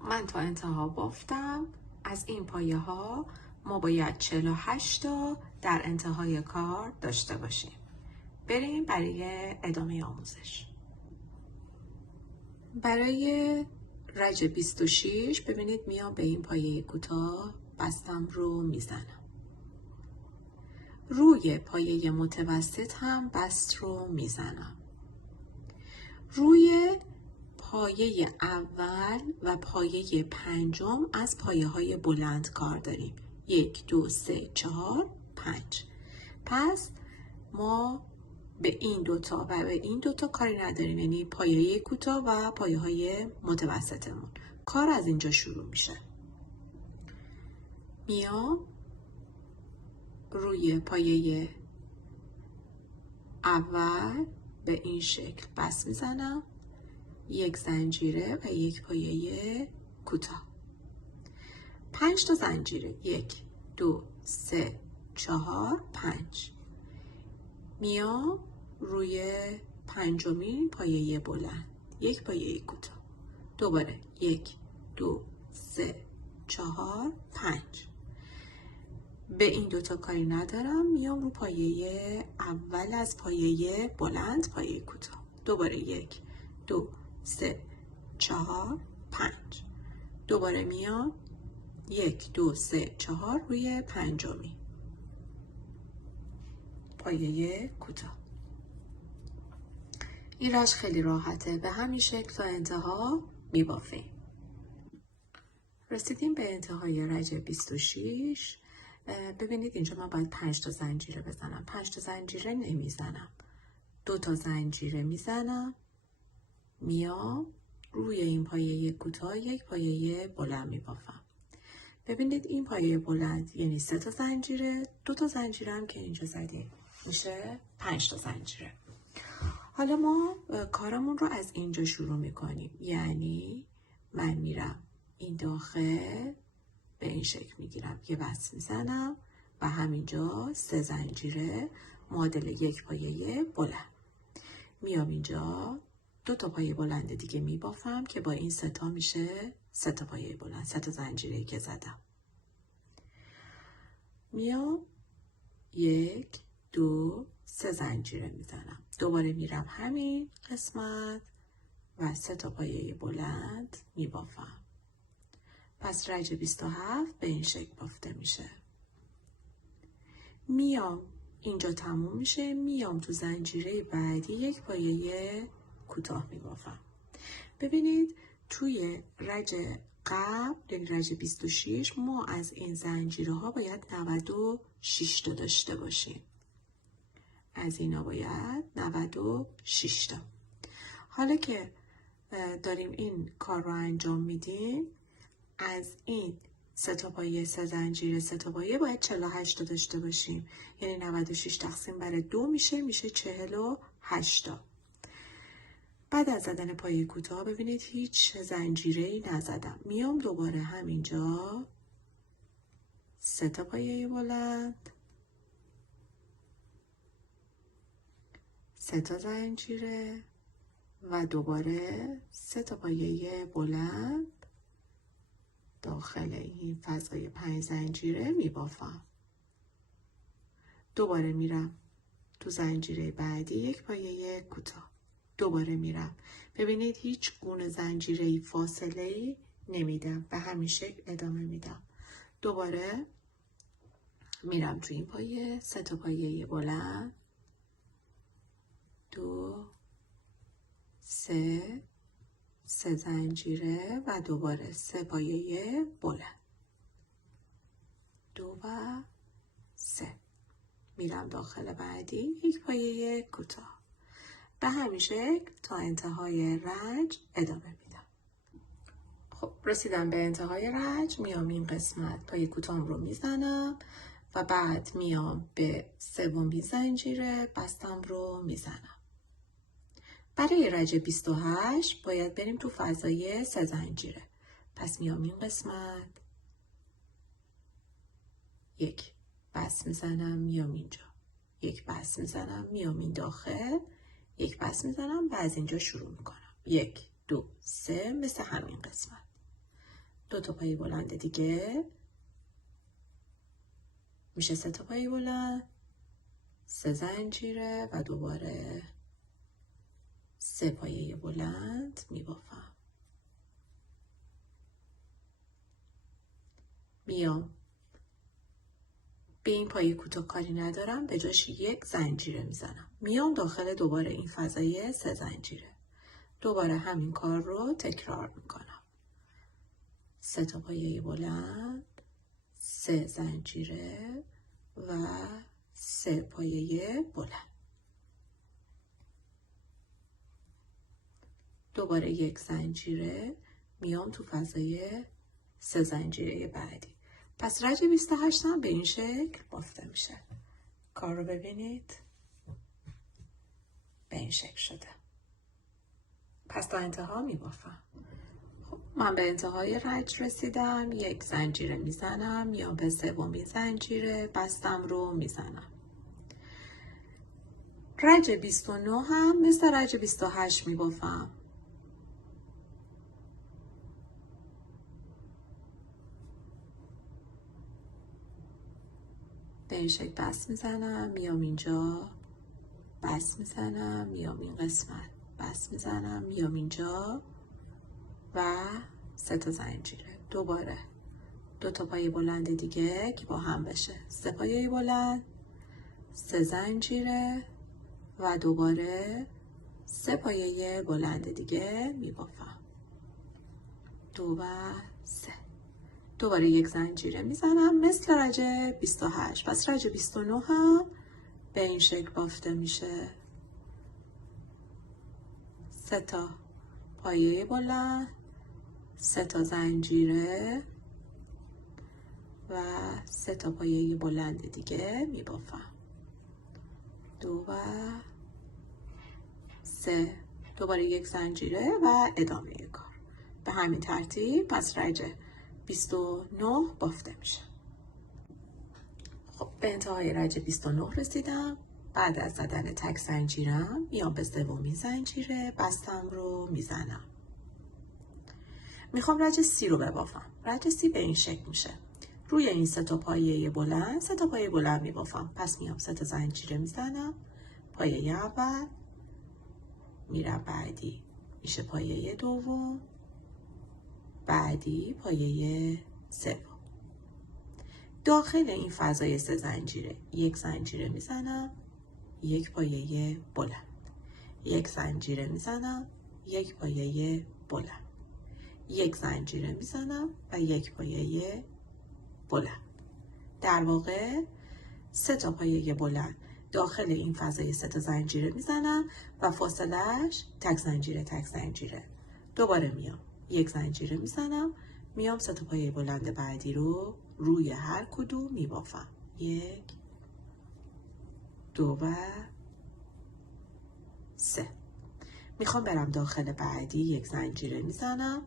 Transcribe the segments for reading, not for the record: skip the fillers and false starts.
من تا انتها بافتم. از این پایه ها ما باید 48 تا در انتهای کار داشته باشیم. بریم برای ادامه آموزش. برای رج 26 ببینید میام به این پایه کوتاه بستم رو میزنم. روی پایه متوسط هم بست رو میزنم. روی پایه اول و پایه پنجم از پایه های بلند کار داریم. 1 2 3 4 5. پس ما به این دوتا و به این دوتا کاری نداریم، یعنی پایه کوتاه و پایه های متوسطمون. کار از اینجا شروع میشه. میام روی پایه اول به این شکل بست میزنم، یک زنجیره و یک پایه کوتاه. 5 تا زنجیره، 1 2 3 4 5. میام روی پنجمین پایه بلند، یک پایه کوتاه. دوباره 1 2 3 4 5. به این دوتا کاری ندارم. میام رو پایه اول از پایه بلند پایه کوتاه. دوباره 1 2 3 4 5. دوباره میام 1 2 3 4 روی پنجمی پایه کوتاه. این رج خیلی راحته، به همین شکل تا انتها میبافیم. رسیدیم به انتهای رج 26. ببینید اینجا من باید 5 تا زنجیره بزنم. 5 تا زنجیره نمیزنم، 2 تا زنجیره میزنم. میام روی این پایه کوتاه یک پایه بلند میبافم. ببینید این پایه بلند یعنی 3 تا زنجیره، 2 تا زنجیره هم که اینجا زدیم میشه 5 تا زنجیره. حالا ما کارمون رو از اینجا شروع میکنیم، یعنی من میرم این داخل به این شکل میگیرم، یه بست میزنم و همینجا 3 زنجیره معادل یک پایه بلند. میام اینجا 2 تا پایه بلند دیگه میبافم که با این 3 تا میشه 3 تا پایه بلند، 3 تا زنجیره که زدم. میام 1 2 3 زنجیره میزنم. دوباره میرم همین قسمت و 3 تا پایه بلند میبافم. پس رج 27 به این شکل بافته میشه. میام اینجا تموم میشه، میام تو زنجیره بعدی یک پایه کوتاه میبافم. ببینید توی رج قبل یعنی رج 26 ما از این زنجیره ها باید 96 تا داشته باشیم. از اینا باید 96 تا. حالا که داریم این کار رو انجام میدیم، از این 3 تا پایه 3 زنجیره 3 تا پایه باید 48 تا داشته باشیم، یعنی 96 تقسیم بر 2 میشه 48 تا. بعد از زدن پایه کوتاه ببینید هیچ زنجیره‌ای نزدم. میام دوباره همینجا 3 تا پایه بلند، 3 تا زنجیره و دوباره 3 تا پایه بلند داخل این فضای 5 زنجیره میبافم. دوباره میرم تو زنجیره بعدی یک پایه کوتاه. دوباره میرم. ببینید هیچ گونه زنجیره‌ای فاصله‌ای نمیدم، به همین شکل ادامه میدم. دوباره میرم تو این پایه 3 تا پایه بلند، 2 3 3 زنجیره و دوباره 3 پایه بلند، 2 و 3. میرم داخل بعدی یک پایه کوتاه. به همین شکل تا انتهای رج ادامه میدم. خب رسیدم به انتهای رج. میام این قسمت پایه کوتاهم رو میزنم و بعد میام به 3مین زنجیره بستم رو میزنم. برای رج 28 باید بریم تو فضای 3 زنجیره. پس میام این قسمت یک بست میزنم، میام اینجا یک بست میزنم، میام این داخل یک بست میزنم و از اینجا شروع میکنم. 1 2 3 مثل همین قسمت. 2 تا پایه بلند دیگه میشه 3 تا پایه بلند، 3 زنجیره و دوباره 3 پایه بلند میبافم. میام به این پایه کوتاه کاری ندارم، به جاش 1 زنجیره میزنم. میام داخل دوباره این فضای 3 زنجیره. دوباره همین کار رو تکرار میکنم. 3 تا پایه بلند، 3 زنجیره و 3 پایه بلند. دوباره 1 زنجیره، میام تو فضای 3 زنجیره بعدی. پس رج 28 هم به این شکل بافته میشه. کار رو ببینید، به این شکل شده. پس تا انتها میبافم. خب من به انتهای رج رسیدم. 1 زنجیره میزنم، یا به 3مین زنجیره بستم رو میزنم. رج 29 هم مثل رج 28 میبافم. به این شکل بست میزنم، میام اینجا بست میزنم، میام این قسمت بست میزنم، میام اینجا و 3 تا زنجیره. دوباره 2 تا پایه بلند دیگه که با هم بشه 3 پایه بلند، 3 زنجیره و دوباره 3 پایه بلند دیگه میبافم. 2 و 3. دوباره 1 زنجیره میزنم مثل رج 28. پس رج 29 هم به این شکل بافته میشه. 3 تا پایه بلند، 3 تا زنجیره و 3 تا پایه بلند دیگه میبافم. 2 و 3. دوباره 1 زنجیره و ادامه کار. به همین ترتیب پس رج 29 بافته میشه. خب به انتهای رج 29 رسیدم. بعد از زدن تک زنجیرم میام به 3مین زنجیره بستم رو میزنم. میخوام رج 30 رو ببافم. رج 30 به این شکل میشه. روی این 3 تا پایه بلند 3 تا پایه بلند میبافم. پس میام 3 تا زنجیره میزنم. پایه اول، میرم بعدی میشه پایه دوم، بعدی پایه سوم. داخل این فضای 3 زنجیره 1 زنجیره میزنم، 1 پایه بلند، 1 زنجیره میزنم، 1 پایه بلند، 1 زنجیره میزنم و 1 پایه بلند. در واقع 3 تا پایه بلند داخل این فضای 3 تا زنجیره میزنم و فاصلهش تک زنجیره تک زنجیره. دوباره میام 1 زنجیره میزنم، میام 3 تا پایه بلند بعدی رو روی هر کدوم میبافم. 1 2 و 3. میخوام برم داخل بعدی 1 زنجیره میزنم،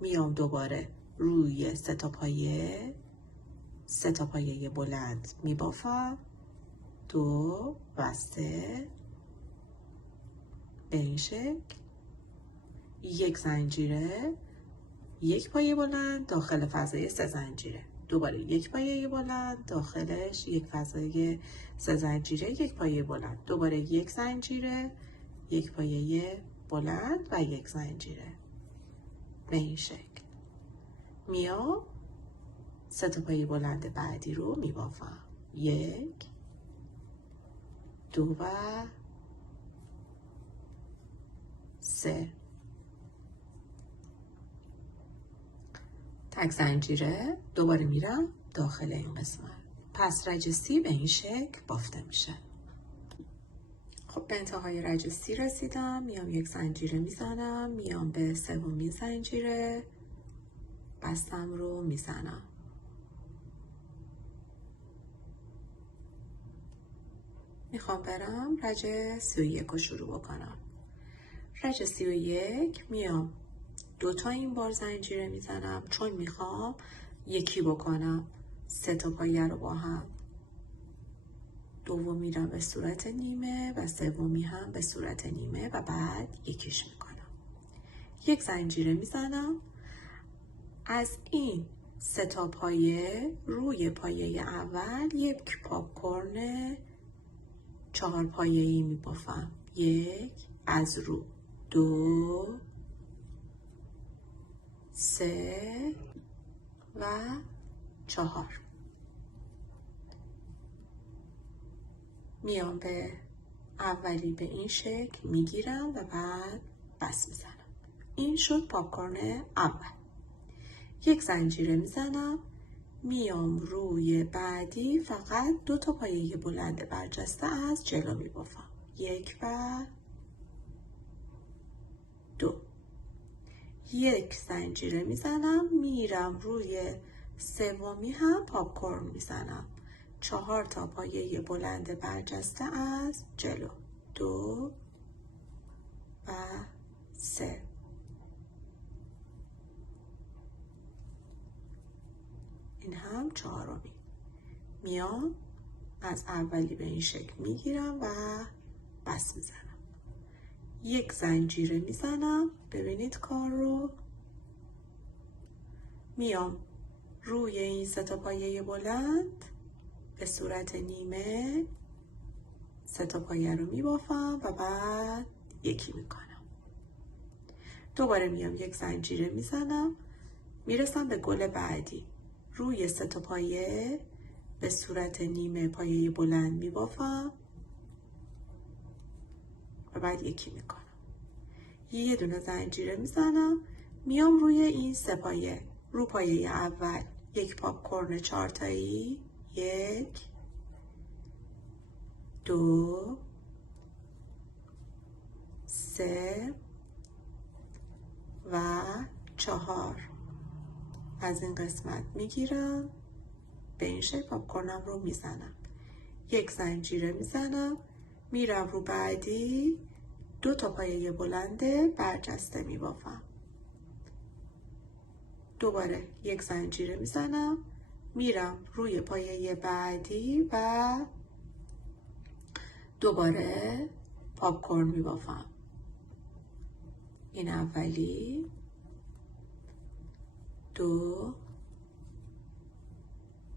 میام دوباره روی 3 تا پایه بلند میبافم. 2 و 3 به این شکل. 1 زنجیره، 1 پایه بلند داخل فضای 3 زنجیره. دوباره 1 پایه بلند داخلش 1 فضای 3 زنجیره، 1 پایه بلند. دوباره 1 زنجیره، 1 پایه بلند و 1 زنجیره. به این شکل میام 3 تا پایه بلند بعدی رو میبافم. 1 2 و 3. تک زنجیره. دوباره میرم داخل این قسمت. پس رج 30 به این شکل بافته میشه. خب به انتهای رج 30 رسیدم. میام 1 زنجیره میزنم، میام به 3مین زنجیره بستم رو میزنم. میخوام برم رج 31 رو شروع بکنم. رج 31 میام 2 تا این بار زنجیره میزنم چون میخوام یکی بکنم 3 تا پایه رو با هم. دوم میرم به صورت نیمه و سومی هم به صورت نیمه و بعد یکیش میکنم. 1 زنجیره میزنم. از این 3 تا پایه روی پایه اول یک پاپ کورن 4 پایه‌ای می‌بافم. 1 از رو، 2 3 و 4. میام به اولی به این شکل میگیرم و بعد بس میزنم. این شد پاپ کورن اول. یک زنجیره میزنم، میام روی بعدی فقط 2 تا پایه بلند برجسته از جلو میبافم. 1 و 2. یک زنجیره میزنم، میرم روی سومی هم پاپ کورن میزنم. 4 تا پایه بلند برجسته از جلو. 2 و 3. این هم 4می. میام از اولی به این شکل میگیرم و بس میزنم. یک زنجیره میزنم، ببینید کار رو. میام روی این 3 تا پایه بلند به صورت نیمه 3 تا پایه رو میبافم و بعد یکی میکنم. دوباره میام یک زنجیره میزنم، میرسم به گل بعدی. روی 3 تا پایه به صورت نیمه پایه بلند میبافم و بعد یکی میکنم. یه دونه زنجیره میزنم، میام روی این 3 پایه، رو پایه اول یک پاپ کورن 4 تایی. 1 2 3 و 4. از این قسمت میگیرم، به این شکل پاپ کورنم رو میزنم. یک زنجیره میزنم، میرم رو بعدی 2 تا پایه بلند برجسته میبافم. دوباره یک زنجیره میزنم، میرم روی پایه بعدی و دوباره پاپ کورن میبافم. این اولی، 2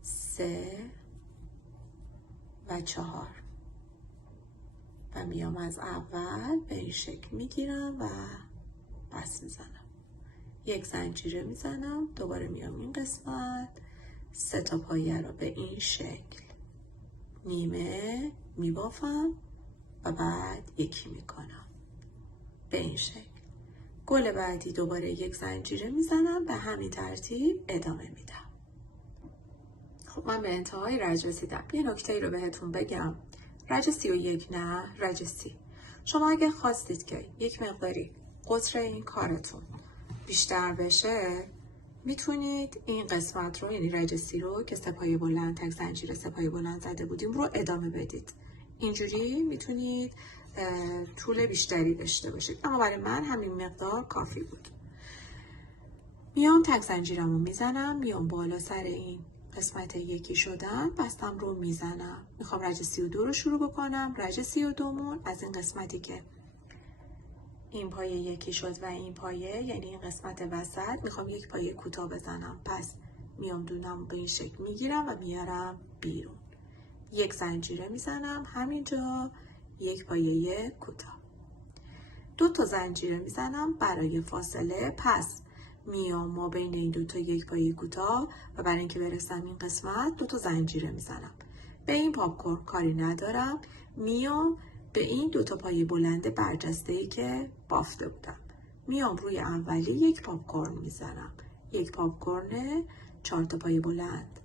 3 و 4 و میام از اول به این شکل میگیرم و بس میزنم. یک زنجیره میزنم، دوباره میام این قسمت 3 تا پایه رو به این شکل نیمه میبافم و بعد یکی میکنم به این شکل. گل بعدی دوباره یک زنجیره میزنم، به همین ترتیب ادامه میدم. خب من به انتهای رج رسیدم. یه نکته ای رو بهتون بگم. رج 31 نه، رج 30. شما اگه خواستید که یک مقداری قطر این کارتون بیشتر بشه، میتونید این قسمت رو، یعنی رج 30 رو که 3 پایه بلند تک زنجیره 3 پایه بلند زده بودیم رو ادامه بدید. اینجوری میتونید طول بیشتری داشته باشید، اما برای من همین مقدار کافی بود. میام تک زنجیرمو میزنم، میام بالا سر این قسمت یکی شدن بستم رو میزنم. میخوام رج 32 رو شروع بکنم. رج 32مون از این قسمتی که این پایه یکی شد و این پایه، یعنی این قسمت وسط، میخوام یک پایه کوتاه بزنم. پس میام دونم به این شکل میگیرم و میارم بیرون. یک زنجیره میزنم همینجا، یک پایه کوتاه. 2 تا زنجیره میزنم برای فاصله. پس میام ما بین این 2 تا یک پایه کوتاه و برای اینکه برسم این قسمت 2 تا زنجیره میزنم. به این پاپ کورن کاری ندارم، میام به این 2 تا پایه بلند برجسته‌ای که بافته بودم، میام روی اولی یک پاپ کورن میزنم. یک پاپ کورن 4 تا پایه بلند.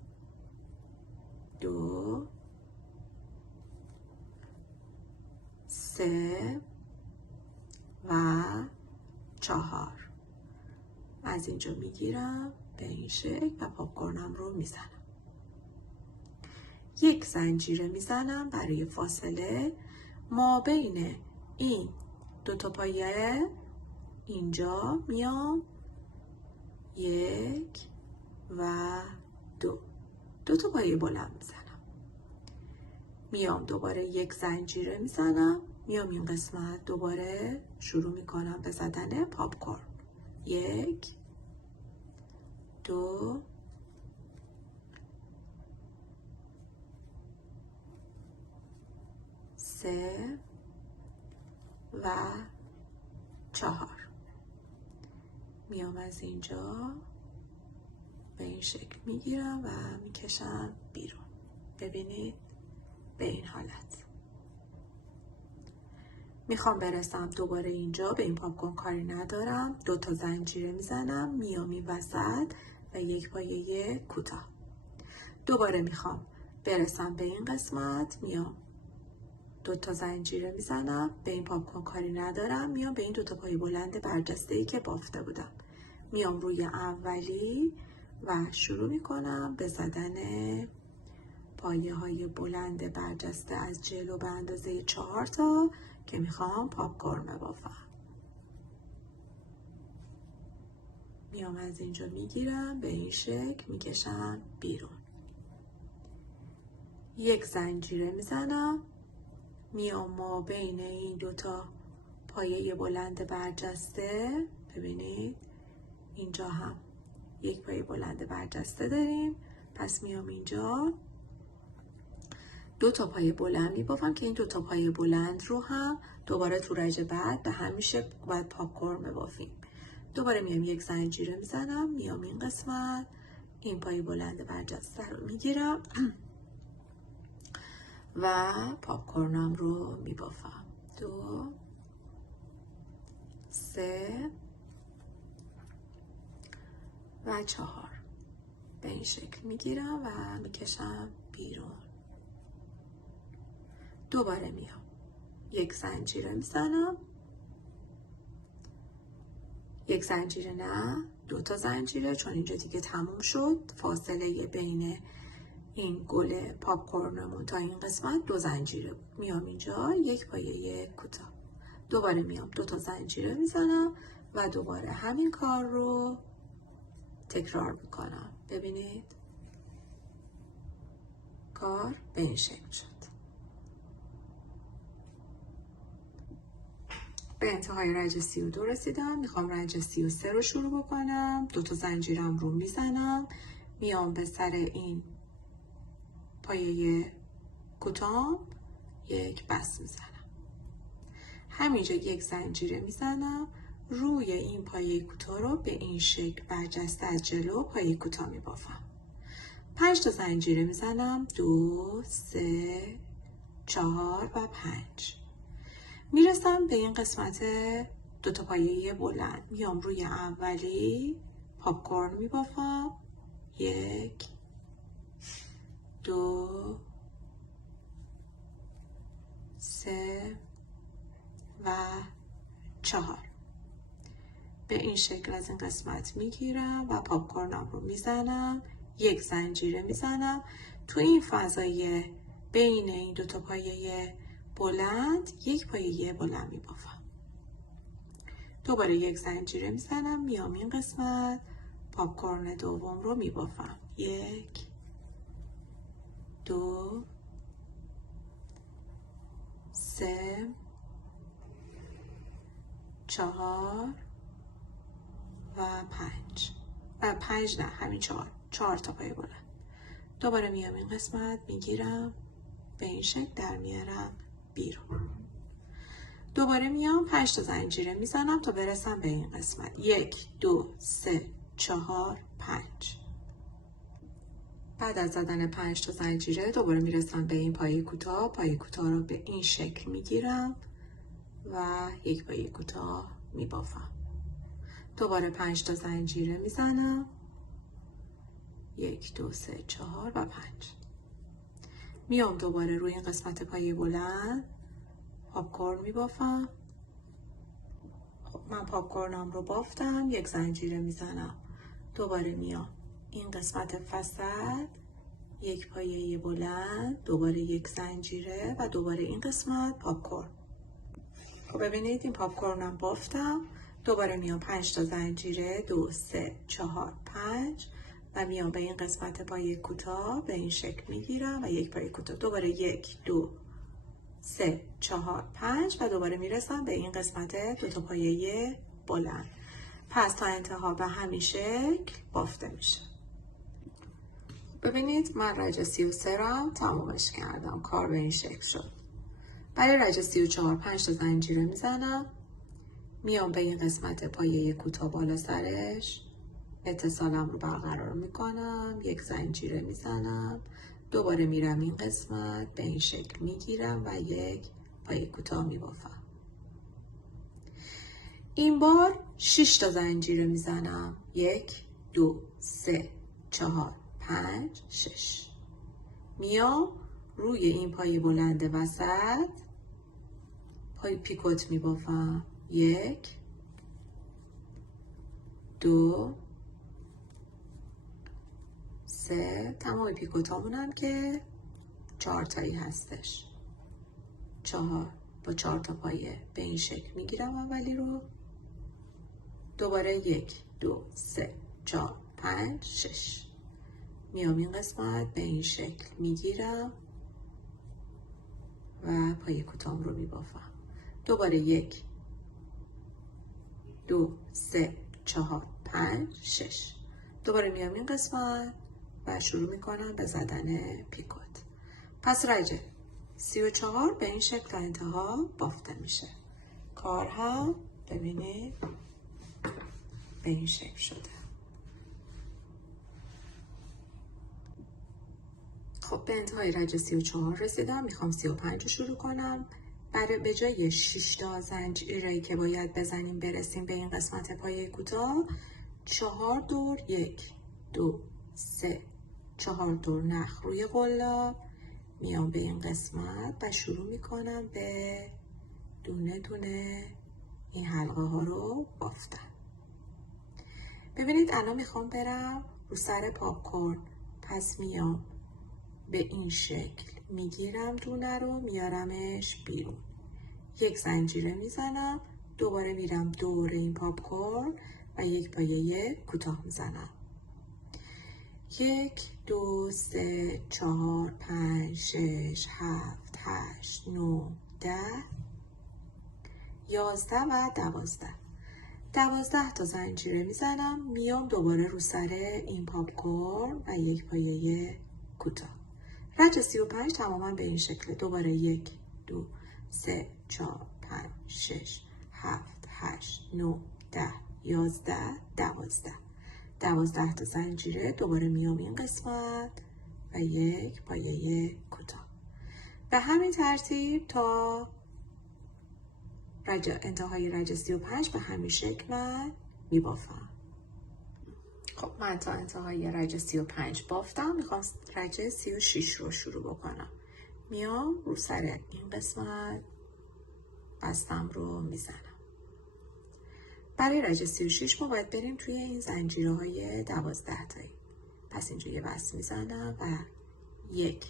2 3 و 4. از اینجا میگیرم به این شکل و پاپ کورنم رو میزنم. یک زنجیره میزنم برای فاصله. ما بین این 2 تا پایه اینجا میام 1 و 2 تا پایه بلند میزنم. میام دوباره یک زنجیره میزنم، میام این قسمت دوباره شروع میکنم به زدن پاپ کورن. 1 2 3 و 4. میام از اینجا به این شکل میگیرم و میکشم بیرون. ببینید به این حالت. میخوام برسم دوباره اینجا، به این پاپکورن کاری ندارم، 2 تا زنجیره میزنم، میام این وسط و یک پایه کوتاه. دوباره میخوام برسم به این قسمت، میام 2 تا زنجیره میزنم، به این پاپکورن کاری ندارم، میام به این 2 تا پایه بلند برجسته‌ای که بافته بودم، میام روی اولی و شروع میکنم به زدن پایه های بلند برجسته از جلو به اندازه 4 تا که میخوام پاپکورن بافم. میام از اینجا میگیرم، به این شکل میکشم بیرون. یک زنجیره میزنم، میام ما بین این 2 تا پایه بلند برجسته، ببینید اینجا هم یک پایه بلند برجسته داریم، پس میام اینجا 2 تا پایه بلند میبافم که این 2 تا پایه بلند رو هم دوباره تو رج بعد به همین شکل باید پاپکورن ببافیم. دوباره میام یک زنجیره میزنم، میام این قسمت این پایه بلند برجسته رو میگیرم و پاپکورنم رو میبافم. 2 3 و 4 به این شکل میگیرم و میکشم بیرون. دوباره میام یک زنجیره میزنم، یک زنجیره نه 2 تا زنجیره، چون اینجا دیگه تموم شد فاصله بین این گل پاپکورنمون تا این قسمت 2 زنجیره بود. میام اینجا یک پایه کوتاه، دوباره میام 2 تا زنجیره میزنم و دوباره همین کار رو تکرار میکنم. ببینید کار به این شکل شد. به انتهای رج 32 رسیدم. میخوام رج 33 رو شروع بکنم. 2 تا زنجیرم رو میزنم، میام به سر این پایه کوتاه یک بست میزنم، همینجا یک زنجیره میزنم، روی این پایه کوتاه رو به این شکل برجسته از جلو پایه کوتاه میبافم. 5 تا زنجیره میزنم، 2 3 4 و 5. میرسم به این قسمت 2 تا پایه بلند، میام روی اولی پاپکورن میبافم، 1 2 3 و 4. به این شکل از این قسمت میگیرم و پاپکورنم رو میزنم، یک زنجیره میزنم، تو این فضای بین این 2 تا پایه بلند یک پایه بلند میبافم. دوباره یک زنجیره میزنم، میام این قسمت پاپکورن دوم رو میبافم، 1 2 3 4 و 5 و 5 نه همین 4 تا پایه بلند. دوباره میام این قسمت میگیرم، به این شکل در میارم بیرون. دوباره میام 5 تا زنجیره میزنم تا برسم به این قسمت، 1 2 3 4 5. بعد از زدن 5 تا زنجیره دوباره میرسم به این پایه کوتاه. پایه کوتاه رو به این شکل میگیرم و یک پایه کوتاه میبافم. دوباره 5 تا زنجیره میزنم، 1 2 3 4 و 5. میام دوباره روی این قسمت پایه بلند پاپکورن میبافم. خب من پاپکورنم رو بافتم، یک زنجیره میزنم، دوباره میام این قسمت وسط یک پایه بلند، دوباره یک زنجیره و دوباره این قسمت پاپکورن. خب ببینید این پاپکورنم بافتم، دوباره میام 5 تا زنجیره، 2 3 4 5 و میام به این قسمت پایه کوتاه به این شکل میگیرم و یک پایه کوتاه، دوباره 1 2 3 4 5 و دوباره میرسم به این قسمت 2 تا پایه بلند. پس تا انتها به همین شکل بافته میشه. ببینید من رج 33 را تمامش کردم. کار به این شکل شد. برای رج 34 5 تا زنجیره میزنم. میام به این قسمت پایه کوتاه بالا سرش اتصالم رو برقرار میکنم. یک زنجیره میزنم. دوباره میرم این قسمت به این شکل میگیرم و یک پایه کوتاه میبافم. این بار 6 تا زنجیره میزنم. 1 2 3 4 5 6. میام روی این پایه بلند وسط پای پیکوت میبافم. 1 2 3. تمام پیکوتامون هم که 4 تایی هستش. 4 با 4 تا پایه به این شکل میگیرم اولی رو. دوباره 1 2 3 4 5 6. میام این قسمت به این شکل میگیرم و پایه کوتام رو میبافم. دوباره 1 2 3 4 5 6. دوباره میام این قسمت و شروع میکنم به زدن پیکوت. پس رج 34 به این شکل تا انتها بافته میشه. کار هم ببینید به این شکل شده. خب به انتهای رج 34 رسیدم. میخوام 35 رو شروع کنم. برای به جای 6 تا زنجیره که باید بزنیم برسیم به این قسمت پایه کوتاه 4 دور 1 2 3 4 دور نخ روی قلاب میام به این قسمت و شروع میکنم به دونه دونه این حلقه ها رو بافتن. ببینید الان میخوام برم رو سر پاپکورن. پس میام به این شکل میگیرم دونه رو میارمش بیرون. یک زنجیره میزنم. دوباره میرم دور این پاپکورن و یک پایه کوتاه میزنم. 1 2 3 4 5 6 7 8 9 10 11 و 12. 12 تا زنجیره میزنم. میام دوباره رو سر این پاپکورن و یک پایه کوتاه. رج 35 تماما به این شکله. دوباره 1 2 3 4 5 6 7 8 9 10 11 12. 12 تا زنجیره. دوباره میام این قسمت و یک پایه کوتاه. به همین ترتیب تا انتهای رج 35 به همین شکل من میبافم. خب من تا انتهای رج 35 بافتم. میخوام رج 36 رو شروع بکنم. میام رو سر این قسمت بستم رو میزنم. برای رج 36 ما باید بریم توی این زنجیره های 12 تایی. پس اینجا یه بست میزنم و 1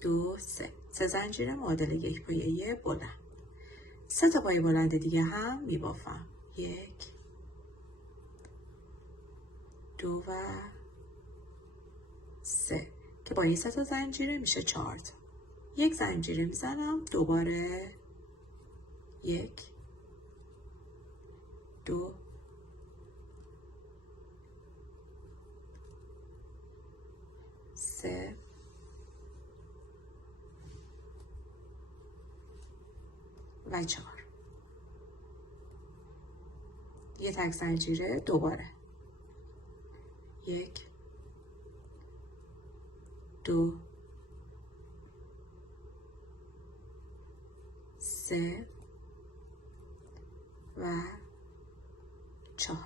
2 3. 3 زنجیره معادل یک پایه بلند. 3 تا پایه بلند دیگه هم میبافم. 1 2 و 3 که با این 3 تا زنجیره میشه 4 تا. یک زنجیره میزنم. دوباره 1 2 3 و 4. یه تک زنجیره. دوباره 1 2 3 و 4.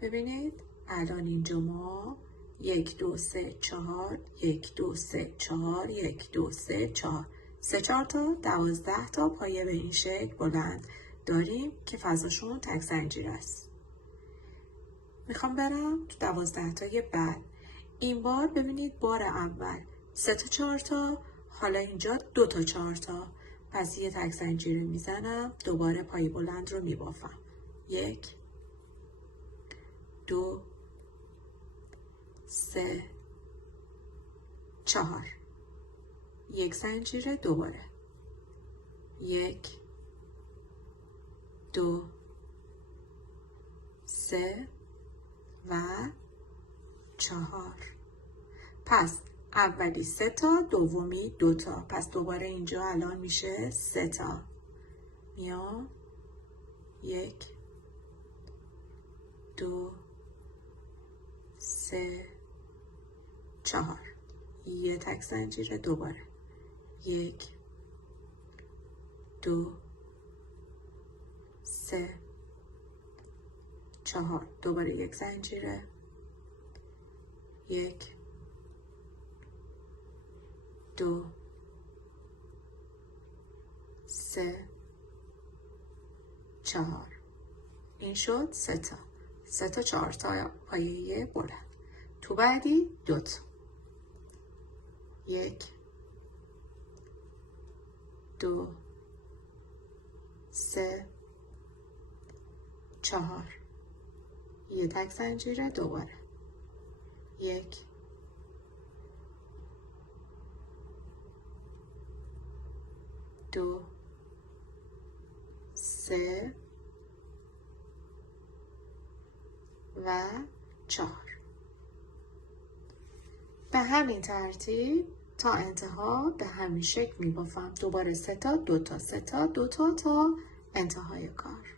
ببینید الان اینجا ما 1 2 3 4 1 2 3 4 1 2 3 4 3 4 تا 12 تا پایه به این شکل بلند داریم که فضاشون تک زنجیره است. میخوام برم تو 12 تای بعد. این بار ببینید بار اول 3 تا 4 تا، حالا اینجا 2 تا 4 تا. پس یه تک زنجیره میزنم. دوباره پایه بلند رو میبافم. 1 2 3 4. یک زنجیره. دوباره 1 2 3 و 4. پس اولی 3 تا، دومی 2 تا. پس دوباره اینجا الان میشه 3 تا. میام 1 2 3 4. یه تک زنجیره دوباره 1 2 3 4. دوباره یک زنجیره 1 2 3 4. این شد 3 تا. 3 تا 4 تا پایه بلند. تو بعدی 2 تا. 1 2 3 4. یه تک زنجیره دوباره 1 2 3 و 4. به همین ترتیب تا انتها به همین شکل میبافم. دوباره 3 تا 2 تا 3 تا 2 تا تا انتهای کار.